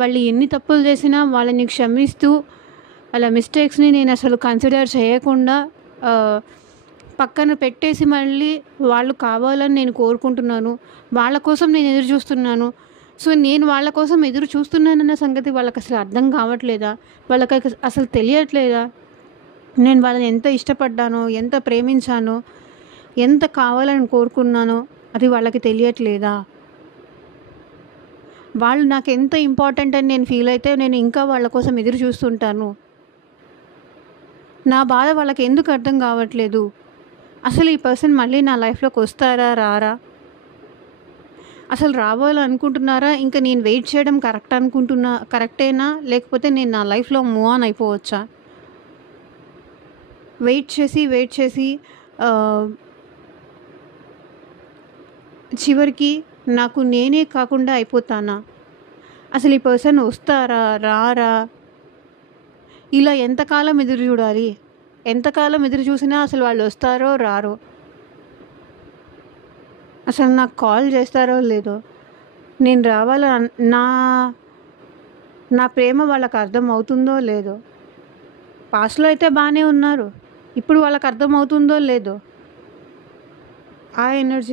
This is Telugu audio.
వాళ్ళు ఎన్ని తప్పులు చేసినా వాళ్ళని క్షమిస్తూ వాళ్ళ మిస్టేక్స్‌ని నేనసలు కన్సిడర్ చేయకుండా పక్కన పెట్టేసి మళ్ళీ వాళ్ళు కావాలని నేను కోరుకుంటున్నాను. వాళ్ళ కోసం నేను ఎదురు చూస్తున్నాను. సో, నేను వాళ్ళ కోసం ఎదురు చూస్తున్నానన్న సంగతి వాళ్ళకసలు అర్థం కావట్లేదా? అసలు తెలియట్లేదా? నేను వాళ్ళని ఎంత ఇష్టపడ్డానో, ఎంత ప్రేమించానో, ఎంత కావాలని కోరుకున్నానో అది వాళ్ళకి తెలియట్లేదా? వాళ్ళు నాకెంత ఇంపార్టెంట్ అని నేను ఫీల్ అయితే నేను ఇంకా వాళ్ళ కోసం ఎదురు చూస్తుంటాను. నా బాధ వాళ్ళకెందుకు అర్థం కావట్లేదు? అసలు ఈ పర్సన్ మళ్ళీ నా లైఫ్‌లోకి వస్తారా? రారా? అసలు రావాలనుకుంటున్నారా? ఇంక నేను వెయిట్ చేయడం కరెక్టేనా? లేకపోతే నేను నా లైఫ్‌లో మూవ్ ఆన్ అయిపోవచ్చా? వెయిట్ చేసి ఆహ్, చివరికి నాకు నేనే కాకుండా అయిపోతానా? అసలు ఈ పర్సన్ వస్తారా? రారా? ఇలా ఎంతకాలం ఎదురు చూడాలి? ఎంతకాలం ఎదురు చూసినా అసలు వాళ్ళు వస్తారో? రారో? అసలు నాకు కాల్ చేస్తారో లేదో? నేను రావాలని నా నా ప్రేమ వాళ్ళకి అర్థమవుతుందో లేదో? పాస్ట్‌లో అయితే బానే ఉన్నారు. ఇప్పుడు వాళ్ళకి అర్థమవుతుందో లేదో? ఆ ఎనర్జీ